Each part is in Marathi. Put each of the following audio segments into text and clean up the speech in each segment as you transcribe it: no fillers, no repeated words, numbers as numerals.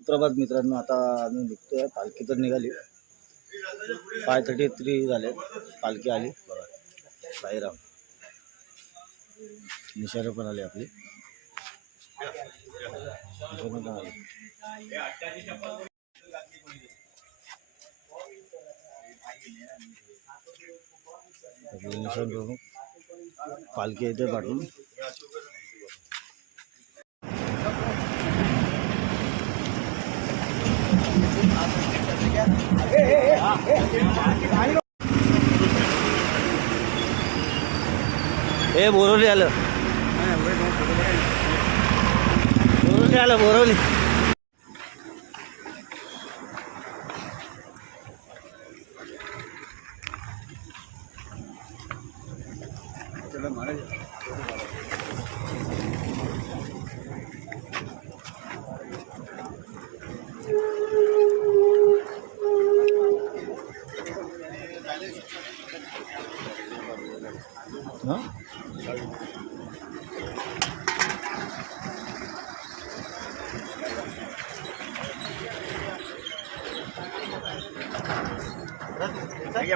सुप्रभात मित्रांनो, आता आम्ही निघतोय. पालखी तर निघाली, 5:33 झाले. पालखी आली. साईराम निशारे पण आले आपली. निशाण प्रमुख पालखी येते पाठवून. हे बोरवली आलं, बोरवली आलं, बोरवली.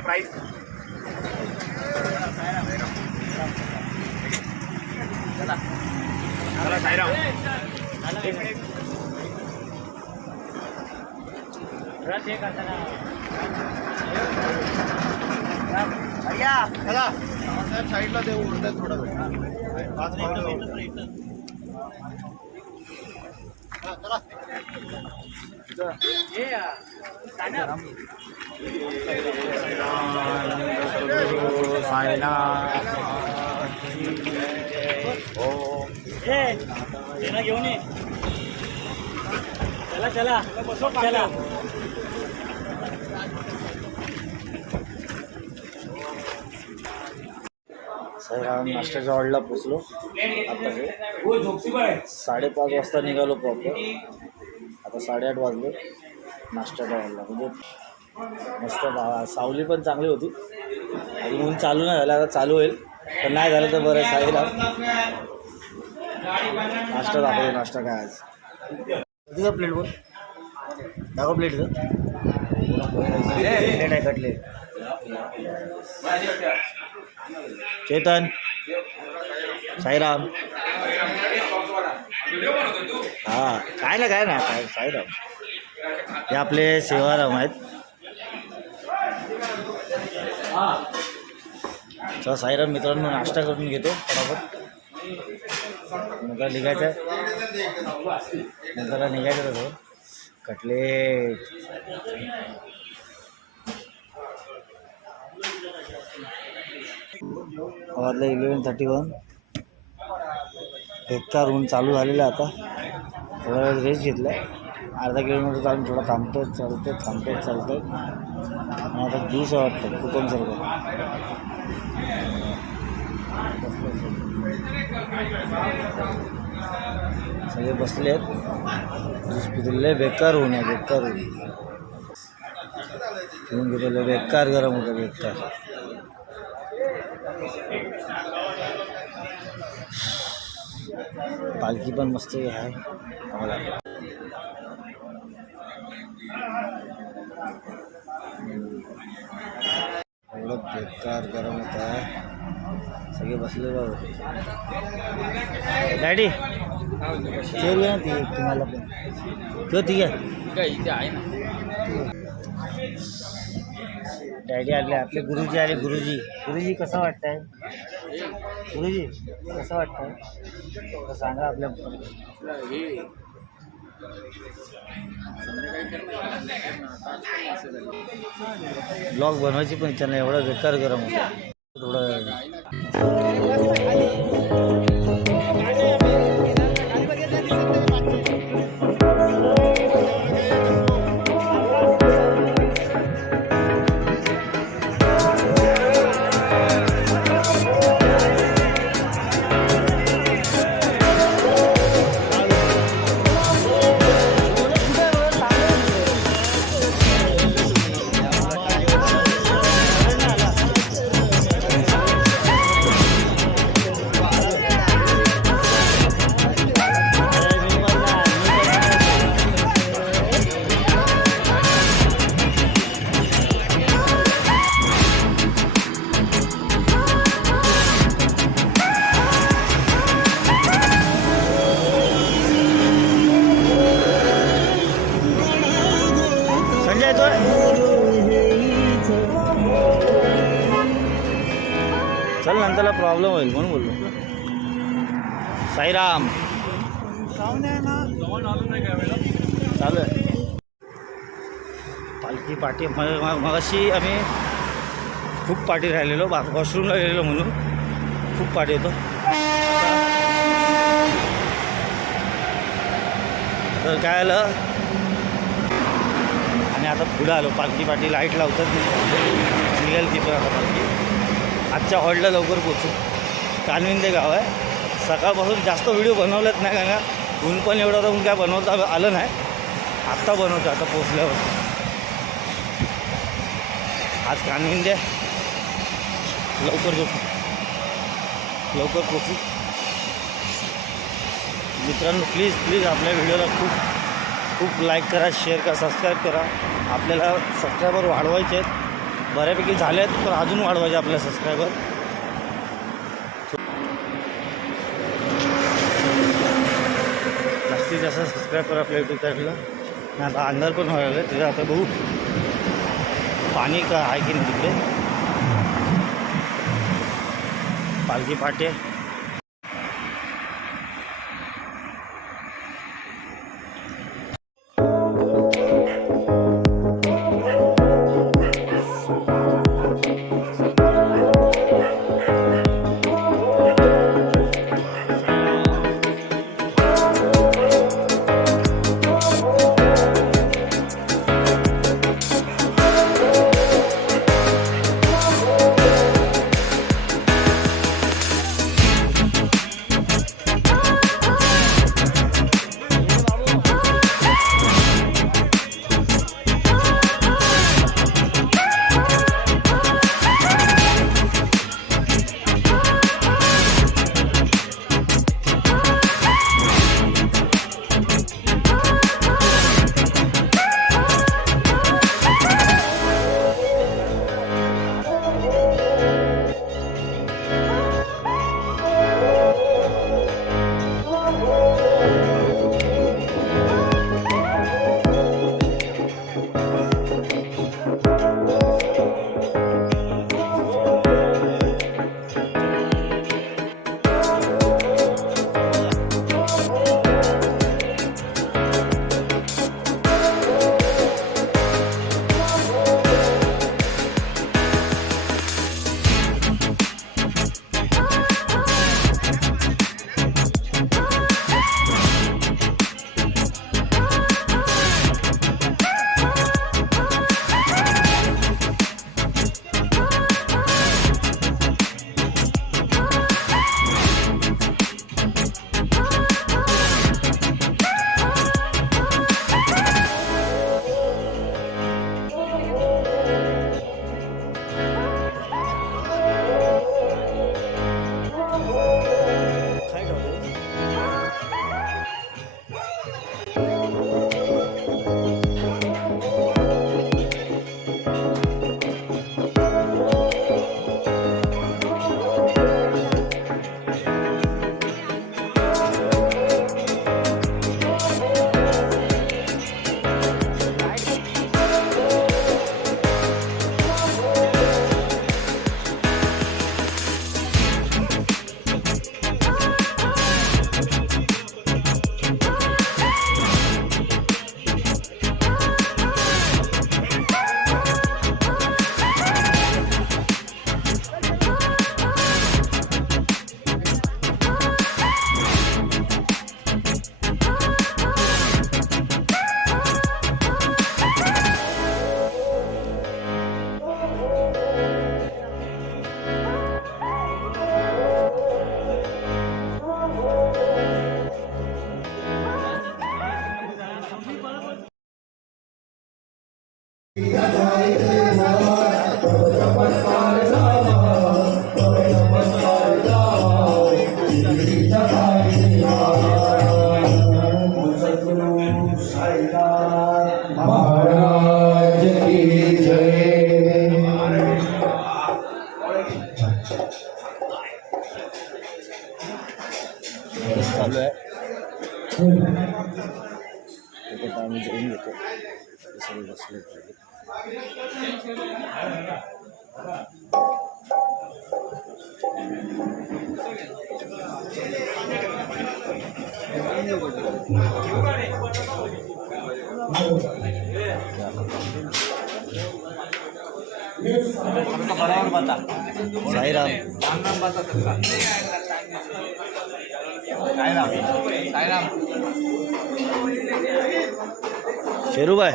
प्राइस चला चला साईराम चला साईडला देऊ उलट थोडा वेळ. घेऊन ये. चला चला चला. साईराम नाश्त्याच्या हॉलला पोचलो. आता 5:30 वाजता निघालो प्रॉपर. आता 8:30 वाजले. नाश्त्याच्या हॉलला म्हणजे मस्त सावली पण चांगली होती. अजून ऊन चालू नाही झालं, आता चालू होईल. पण नाही झालं तर बरं. साईराम नाश्ता दाखवतो. नाश्ता काय आज तुझं प्लेटवर दाखव. प्लेटचं प्लेट आहे कटलेट. चेतन साईराम हा काय ना काय ना काय साईराम हे आपले सेवाराम आहेत. चला साईराम मित्रांनो नाश्ता करून घेतो फटाफट. नंतर निघायचं आहे. नंतर निघायचं तसं कटलेट. वाजले 11:31. बेकार ऊन चालू झालेलं आहे. आता थोडा वेळ रेस्ट घेतला आहे. अर्धा किलोमीटर चालून थोडा थांबतोय चालतोय. आता ज्यूस वाटतं कुपन सारखं. सगळे बसले आहेत. ज्यूस पिलेले. बेकार ऊन आहे, बेकार ऊन. पिऊन गेलेलं बेकार गरम होतं, बेकार. पालखी पण मस्त आहे आम्हाला. एवढं बेकार गरम होत आहे. सगळे बसले बाबा. डॅडी चेअर घ्या ना ती तुम्हाला पण किंवा ती घ्या. डॅडी आले आपले. गुरुजी आले. गुरुजी कसं वाटतंय? गुरुजी कसं वाटतंय सांगा आपल्या. ब्लॉग बनवायची पण इच्छा नाही, एवढं बेकार गरम होतं. थोडं प्रॉब्लेम होईल म्हणून बोललो. साईराम चालू आहे पालखी पाठी. मगाशी आम्ही खूप पाठी राहिलेलो, वॉशरूमला गेलेलो म्हणून खूप पाठी येतो. तर काय आलं आणि आता पुढं आलो. पालखी पाठी लाईट लावतात निघेल तिथं आता पालखी. आजच्या हॉल्टला लवकर पोचू. कानविंदे गाव आहे. सकाळपासून जास्त व्हिडिओ बनवलेत नाही कारण ऊन पण एवढं होतं, ऊन काय बनवता आलं नाही. आत्ता बनवतो आता पोचल्यावर. आज कानविंदे लवकर झोपू, लवकर पोचू. मित्रांनो प्लीज आपल्या व्हिडिओला खूप लाईक करा, शेअर करा, सबस्क्राईब करा. आपल्याला सबस्क्रायबर वाढवायचे आहेत. बऱ्यापैकी झाले आहेत पण अजून वाढवायचे आपल्या सबस्क्रायबर. जास्तीत जास्त सबस्क्राईब करा आपल्या यूट्यूब चॅनलला. आणि आता अंधार पण व्हायला आहे. तिथे आता बघू पाणी का आहे की नाही तिकडे. पालखी पाटे चालू आहे. आम्ही जेवून घेतो सगळे बसले. बराबर बता साईराम राम बता सबका साईराम साईराम शेरू भाई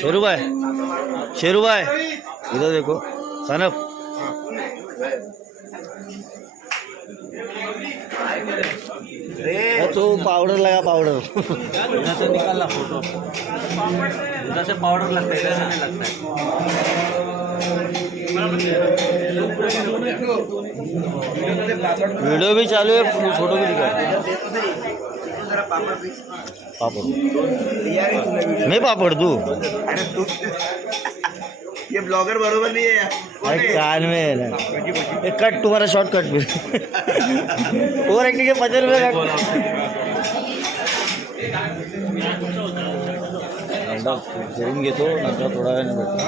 शेरू भाई शेरू भाई इधर देखो सनफ तो पाउडर लगा पाउडर इधर से निकालना फोटो इधर से पाउडर लगता है इधर से नहीं लगता है वीडियो भी चालू है फोटो भी दिखा पापड़ मैं पापड़ दूँ ये ब्लॉगर बरोबर नहीं है यार अरे कान में है ना एक कट तुम्हारा शॉर्ट कट भी ओवर एक्टिंग के 50 रुपये करून घेतो नंतर थोडा वेळ भेटतो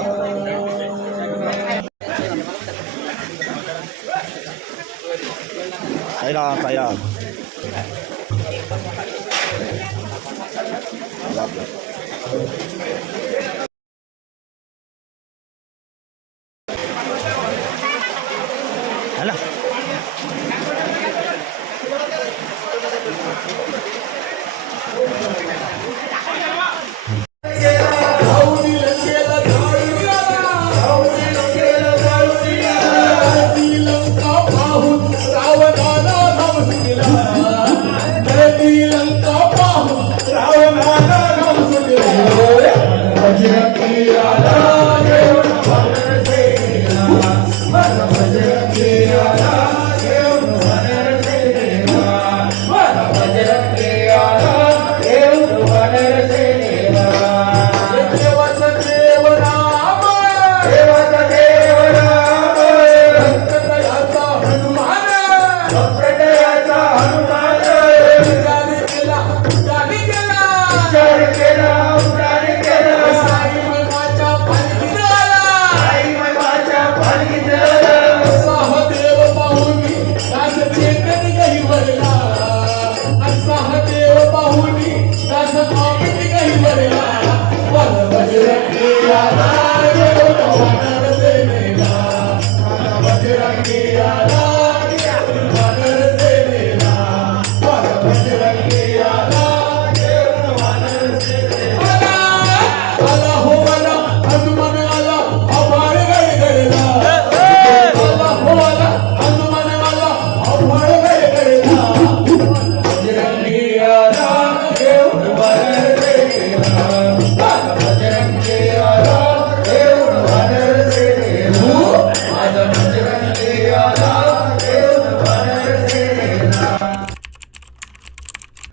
साईराम साईराम है ना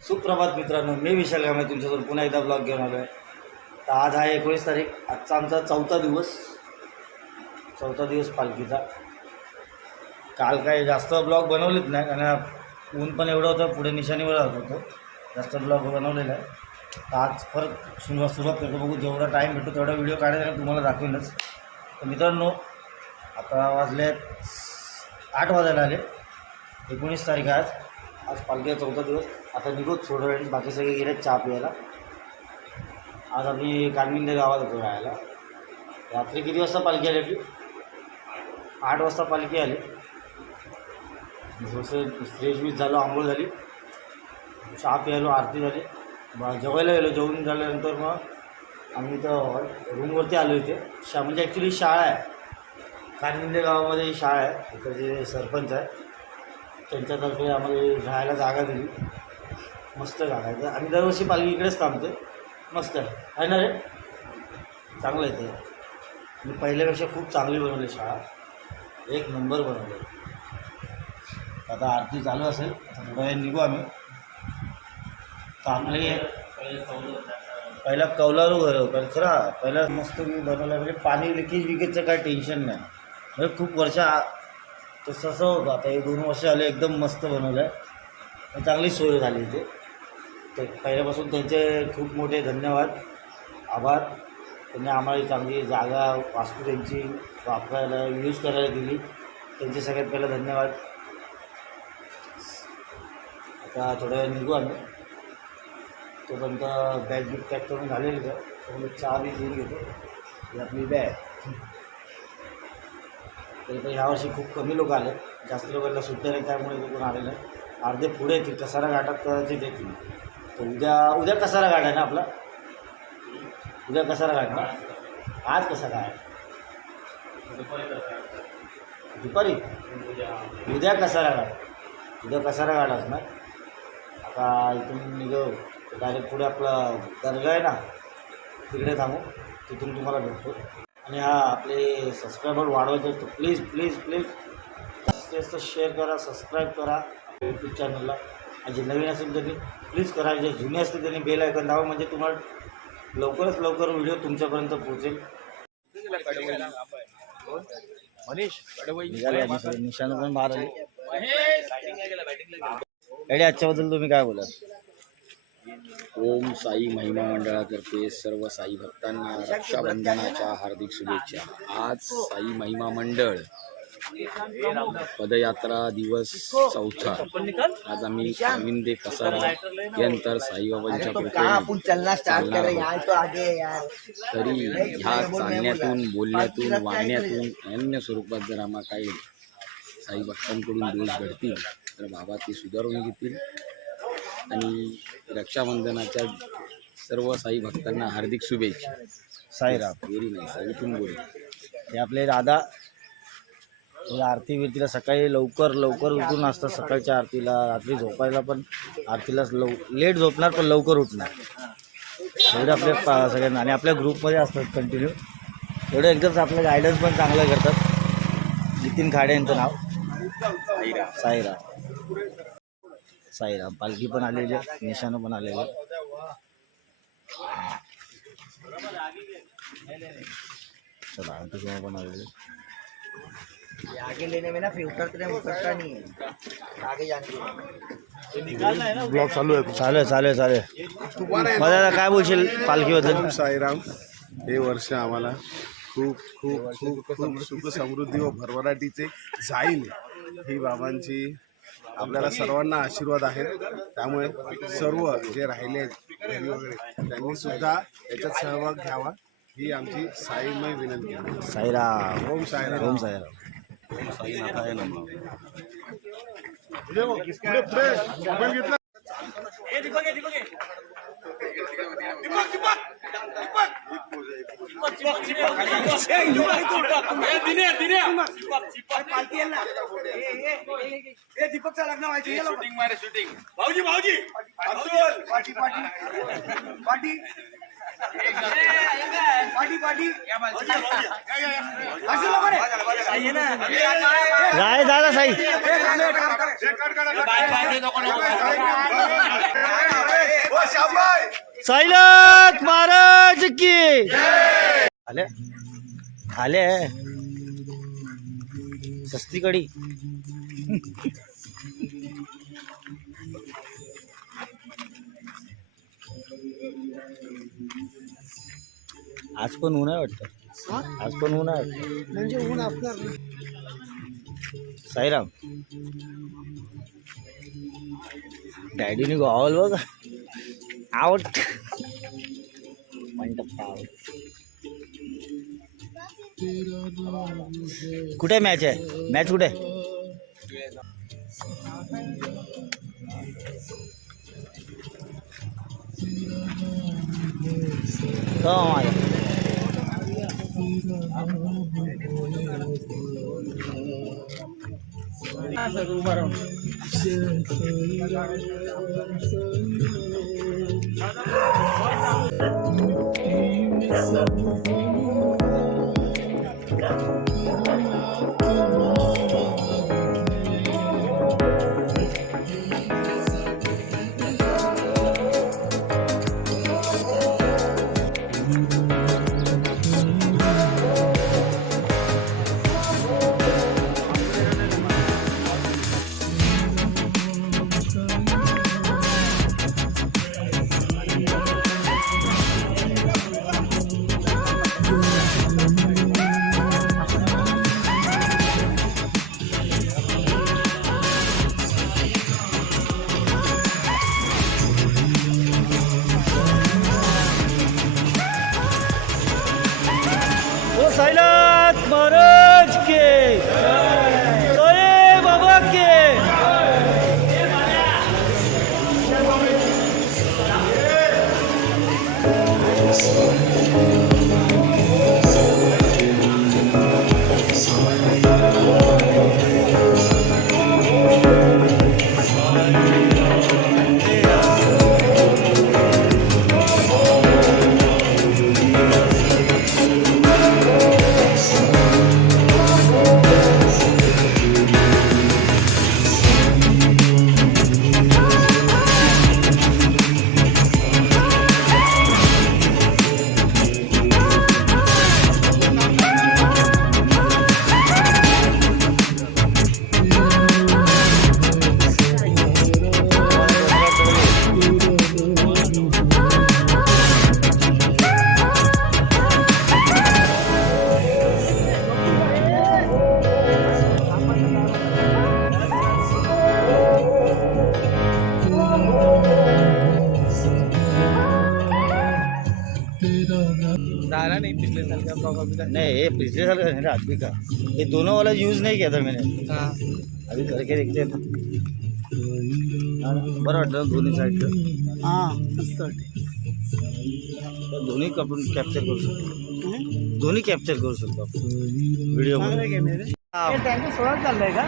सुप्रभात मित्रांनो, मी विशाल कांबळे तुमच्यासोबत पुन्हा एकदा ब्लॉग घेऊन आलो आहे. तर आज आहे 19 तारीख. आजचा आमचा चौथा दिवस पालखीचा. काल काही जास्त ब्लॉग बनवलेत नाही कारण ऊन पण एवढं होतं, पुढे निशाणीवर राहत होतो, जास्त ब्लॉग बनवलेला आहे. तर आज परत सुरुवात करतो. बघू जेवढा टाईम भेटतो तेवढा व्हिडिओ काढायला तुम्हाला दाखवेनच. तर मित्रांनो, आता वाजले 8 वाजायला आले. 19 तारीख आहे आज पालखीचा चौथा दिवस. आता निघोत थोड्या वेळ, बाकी सगळे गेले चहा प्यायला. आज आम्ही कानमिंदे गावात होतो राहायला. रात्री किती वाजता पालखी आली आपली? 8 वाजता पालखी आली. जसं फ्रेश झालो, आंघोळ झाली, चहा प्यायलो, आरती झाली, जेवायला गेलो. जेवून झाल्यानंतर मग आम्ही तर रूमवरती आलो. इथे म्हणजे ॲक्च्युली शाळा आहे, कानमिंदे गावामध्ये शाळा आहे. इकडे सरपंच आहे, त्यांच्यातर्फे आम्हाला राहायला जागा दिली. मस्त जागा आहे. आम्ही दरवर्षी पालखी इकडेच थांबतो. मस्त आहे ना रे, चांगलं आहे ते. मी पहिल्यापेक्षा खूप चांगली बनवली शाळा, एक नंबर बनवली. आता आरती चालू असेल, आता थोड्या वेळ निघू आम्ही. तर आपले पहिला कौलारू घर होतं खरा, पहिला मस्त मी बनवलं. म्हणजे पाणी लिकेजचं काही टेन्शन नाही. म्हणजे खूप वर्ष तसं होतं. आता हे 2 वर्ष आले, एकदम मस्त बनवलं आहे. चांगली सोय झाली इथे. तर पहिल्यापासून त्यांचे खूप मोठे धन्यवाद, आभार. त्यांनी आम्हाला चांगली जागा, वास्तू त्यांची वापरायला यूज करायला दिली. त्यांचे सगळ्यात पहिला धन्यवाद. आता थोड्या वेळ निघू आम्ही, तोपर्यंत बॅग बिग पॅक करून झालेली आहे. तर चहा बी घेऊन घेतो. ही आपली बॅग. तरी पण ह्यावर्षी खूप कमी लोक आले, जास्त लोकांना सुट्ट्या नाही त्यामुळे कोण आले नाही. अर्धे पुढे येतील कसारा घाटात तर ते देतील. तर उद्या कसारा घाट आहे ना आपला, उद्या कसारा घाट ना. आज कसा काय दुपारी, उद्या कसारा घाट, उद्या कसारा घाट असणार. आता इथून निघू डायरेक्ट पुढे आपला दर्गा आहे ना तिकडे थांबू, तिथून तुम्हाला भेटतो. आणि हा आपले सबस्क्रायबर वाढवायचे तर प्लीज प्लीज प्लीज जास्त शेअर करा, सबस्क्राईब करा यूट्यूब चॅनलला. आणि जे नवीन असेल त्यांनी प्लीज करा, जे जुने असतील त्यांनी बेल आयकॉन दाबा, म्हणजे तुम्हाला लवकरात लवकर व्हिडिओ तुमच्यापर्यंत पोहोचेल. निघाले निशाण पण बाहेर आले. एवढ्या आजच्याबद्दल तुम्ही काय बोलाल? ओम साई महिमा मंडळातर्फे सर्व साई भक्तांना रक्षाबंधनाच्या हार्दिक शुभेच्छा. आज साई महिमा मंडळ पदयात्रा दिवस 4. आज आम्ही कामिंदे कसारा यानंतर साईबाबांच्या कृपेने तरी ह्या चालण्यातून, बोलण्यातून, वागण्यातून अन्य स्वरूपात जर आम्हाला काही साई भक्तांकडून दोष घडतील तर बाबा ते सुधारून घेतील. आणि रक्षाबंधनाच्या सर्व साई भक्तांना हार्दिक शुभेच्छा. साईराम. Very nice. इथून बोल. हे आपले दादा आरती बिरतीला सकाळी लवकर उठून असतात. सकाळच्या आरतीला, रात्री झोपायला पण आरतीला लेट झोपणार पण लवकर उठणार. एवढे आपले सगळ्यांना. आणि आपल्या ग्रुपमध्ये असतात कंटिन्यू. एवढं एकदम आपलं गायडन्स पण चांगलं करतात. नितीन खाडे यांचं नाव. साईराम. पालखी पण आलेली आहे, निशाणं पण आलेलं आहे. चला आरती पण आलेली. आगे लेने में ना फिर उतरते उतरता नहीं है, आगे जाने ब्लॉग चालू आहे. चालू आहे. मला काय बोलशील पालखीबद्दल? साईराम. हे वर्ष आम्हाला खूप खूप खूप खूप सुख समृद्धी व भरभराटीचे जाईल ही बाबांची आपल्याला सर्वांना आशीर्वाद आहेत. त्यामुळे सर्व जे राहिले घरी वगैरे त्यांनी सुद्धा याच्यात सहभाग घ्यावा ही आमची साईमय विनंती आहे. साईराम. ओम साईराम. ओम साईराम. दीपकचा लग्न व्हायचं शूटिंग भाऊजी पाटी राय दादा साई. साईनाथ महाराज की. आले सस्ती कडी. आज पण ऊन आहे वाटतं. आज पण ऊन आहे म्हणजे ऊन असणार. साईराम. डॅडीने गोवाल बघ आउट. कुठे मॅच आहे? मॅच कुठे? नहीं पिछले साल का प्रॉब्लम का नहीं ये पिछले साल का नहीं था, अभी का। ये दोनों वाला यूज़ नहीं किया था मैंने, हाँ अभी करके देखते हैं ना। बरं वाटलं दोन्ही साईडचं, हाँ मस्त वाटते दोन्ही आपण कॅप्चर करू शकतो, दोन्ही कॅप्चर करू शकतो आपण व्हिडिओमध्ये. टँकर सोडा चाललाय का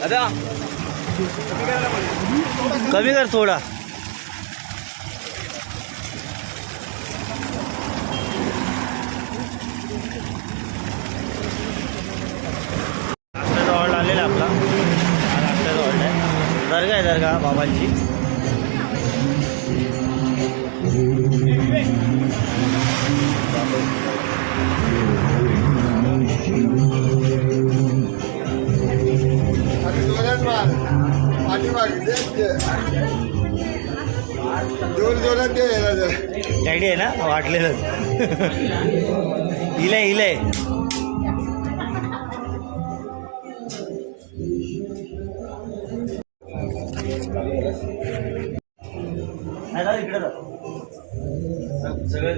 दादा कमी कर थोडा. नाश्त्याचा ऑर्डर आलेला आपला, हा नाश्त्याचा ऑर्डर आहे. दर्गा आहे, दर्गा बाबांची. डॅडी आहे ना वाटलेलं. इले इले इकडे सगळं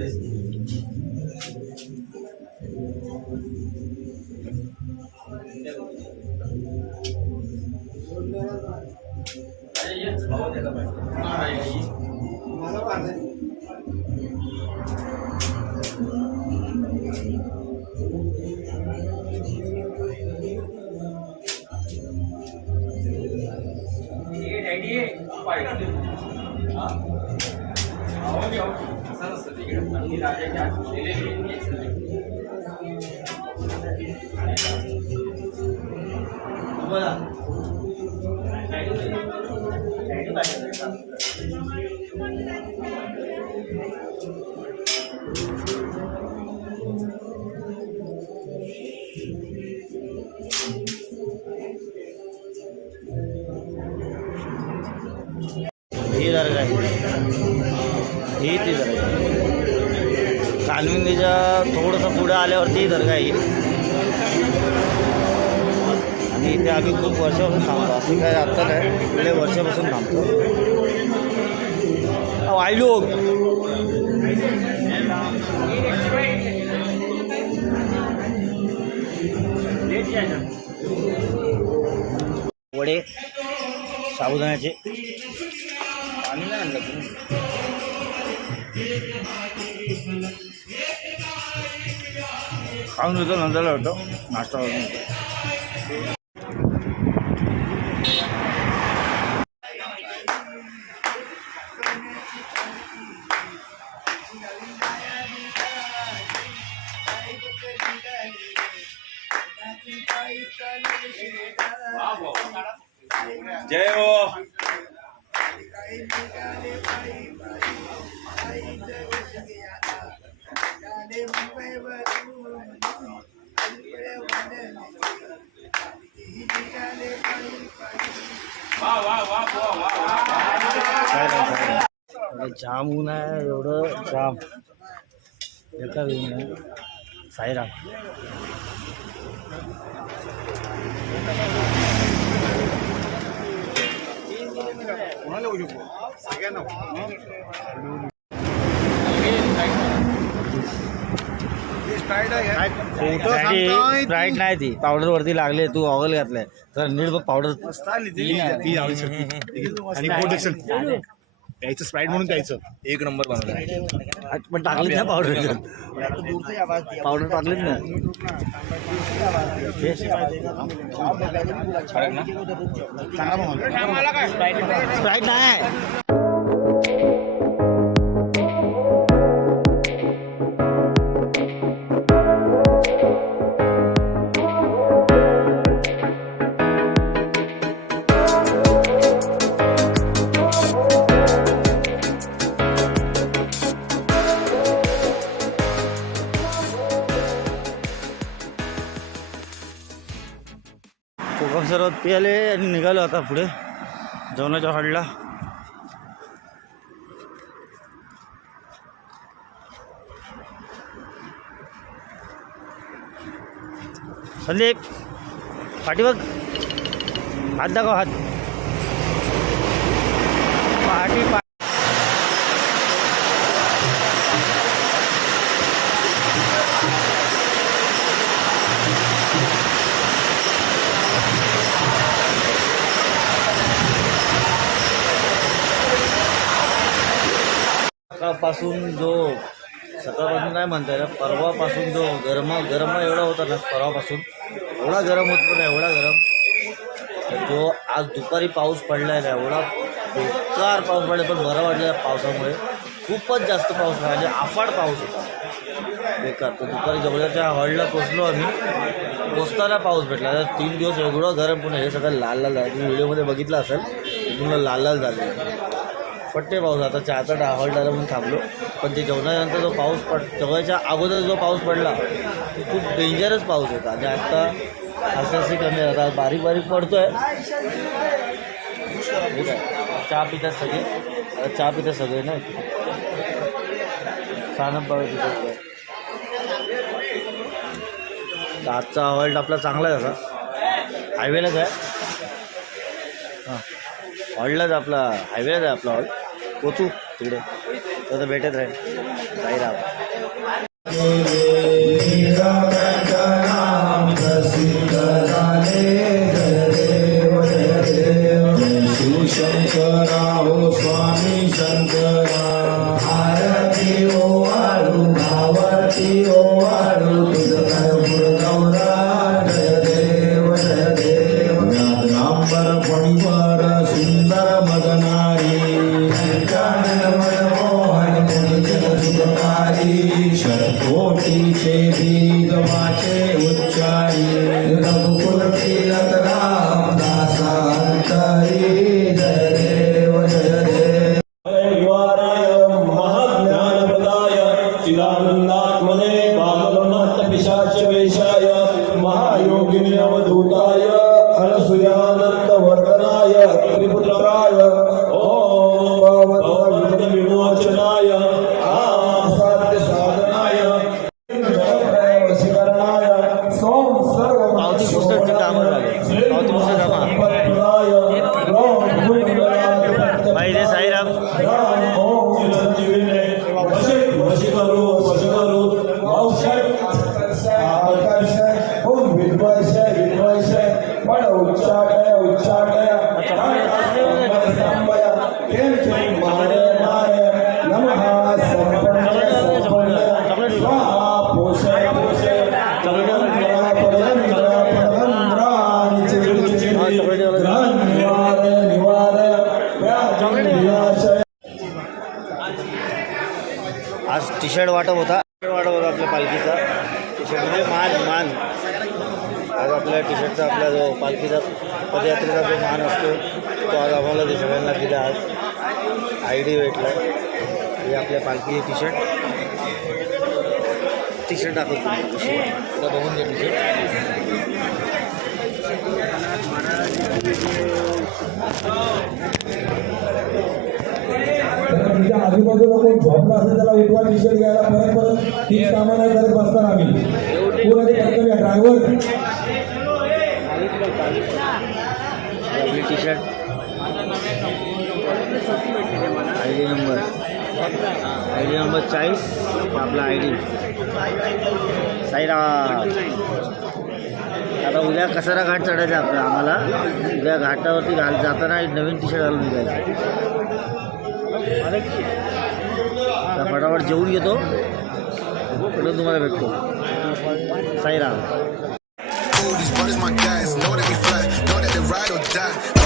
ही दर्गा आहे, ही ती दर्गा आहे. कालविंदीच्या थोडंसं पुढे आल्यावरती दर्गा येईल. आणि इथे आम्ही खूप वर्षापासून थांबतो, असं काय आत्ता काय गेल्या वर्षापासून थांबतो. वायलो वडे साबुदाण्याचे पाणी नाही आणलं तुम्ही. खाऊन येतो नंतर होतो नाश्ता वगैरे. Bye. जय हो. जाम ऊन आहे एवढं जाम एका ऊन आहे. साईराम स्प्राईट नाही ती पावडर वरती लागले. तू ऑगल घातलाय तर नीट बघ पावडर आणि प्यायचं स्प्राईट म्हणून प्यायचं. एक नंबर बनवलं. पण टाकलीत ना पावडर. पावडर टाकलीत ना. स्प्राईट नाही. कोकम सरबत पियाले आणि निघालो आता पुढे जेवणाच्या हॉलला. संदीप पाठीबघ. हात दाखव. हात पाठी सकाळपासून सकाळपासून काय म्हणता येईल, परवापासून जो गरम एवढा होता ना, परवापासून एवढा गरम होत नाही, एवढा गरम. जो आज दुपारी पाऊस पडला आहे ना, एवढा बेकार पाऊस पडला, पण बरं वाटलं पावसामुळे. खूपच जास्त पाऊस नाही म्हणजे अफाट पाऊस होता, बेकार. तर दुपारी जवळच्या हॉलला पोचलो आम्ही. पोचताना पाऊस भेटला. 3 दिवस एवढं गरम, पुन्हा हे सगळं लाल लाल झालं. तुम्ही व्हिडिओमध्ये बघितलं असेल, पुन्हा लाल लाल झाले फट्टे पाऊस. आता चहाचा हॉल्ट आला म्हणून थांबलो. पण ते जेवणानंतर जो पाऊस जेवायच्या अगोदर जो पाऊस पडला तो खूप डेंजरस पाऊस होता. आणि आत्ता अशी कमी आता बारीक बारीक पडतो आहे. ठीक आहे, चहा पितात सगळे. आता चहा पितात सगळे ना. सानप बाबा पितात. आजचा हॉल्ट आपला चांगला आहे. असा हायवेलाच आहे. हां, हॉल्टलाच आपला हायवेलाच आहे आपला हॉल्ट. पोचू तिकडे तर भेटत राहील. साईराम. शंकरा हो स्वामी शंकरा. आरती ओ आळू भावती ओ आळू गौरा. जय देव जय देव. नांबर फणीवर सुंदर मदनारी. मनमोहन सुखकारी. शतकोटीचे बीज वाचे उच्चारी. रघुकुल तिलक रामदासा अंतरी. महायोगिनी अवधूताय अनसुयानंद वर्धनाय त्रिपुत्राय ओम विमोचनाय आसाद्य साधनाय वशीकरणाय सोम सर्व पावती पुस्तकची कामं झाले. पावती पुस्तक जमा. भाई रे साईराम. आज टी शर्ट वाटप होता आपल्या पालखीचा. टी शर्ट म्हणजे मान आज आपल्या टी शर्टचा आपला जो पालखीचा पदयात्रेचा जो मान असतो तो आज आम्हाला सगळ्यांना दिला. आज आय डी भेटला. हे आपल्या पालखी टी शर्ट दाखवतो बघून घे टी शर्ट. तिच्या आजूबाजूला कोण झोपला असेल त्याला उठवा टी शर्ट घ्यायला परत तीच कामं नाही करत बसणार आम्ही. पूर्ण ते कर्तव्य driver T shirt I D number 40 आपला आय डी साईराम. आता उद्या कसारा घाट चढायचा आपला आम्हाला. उद्या घाटावरती जाताना एक नवीन टी शर्ट घालून निघायचं. आता फटाफट जेवून घेतो पुढे तुम्हाला भेटतो. Sairam. These brothers my guys, know that we fly, know that they ride or die.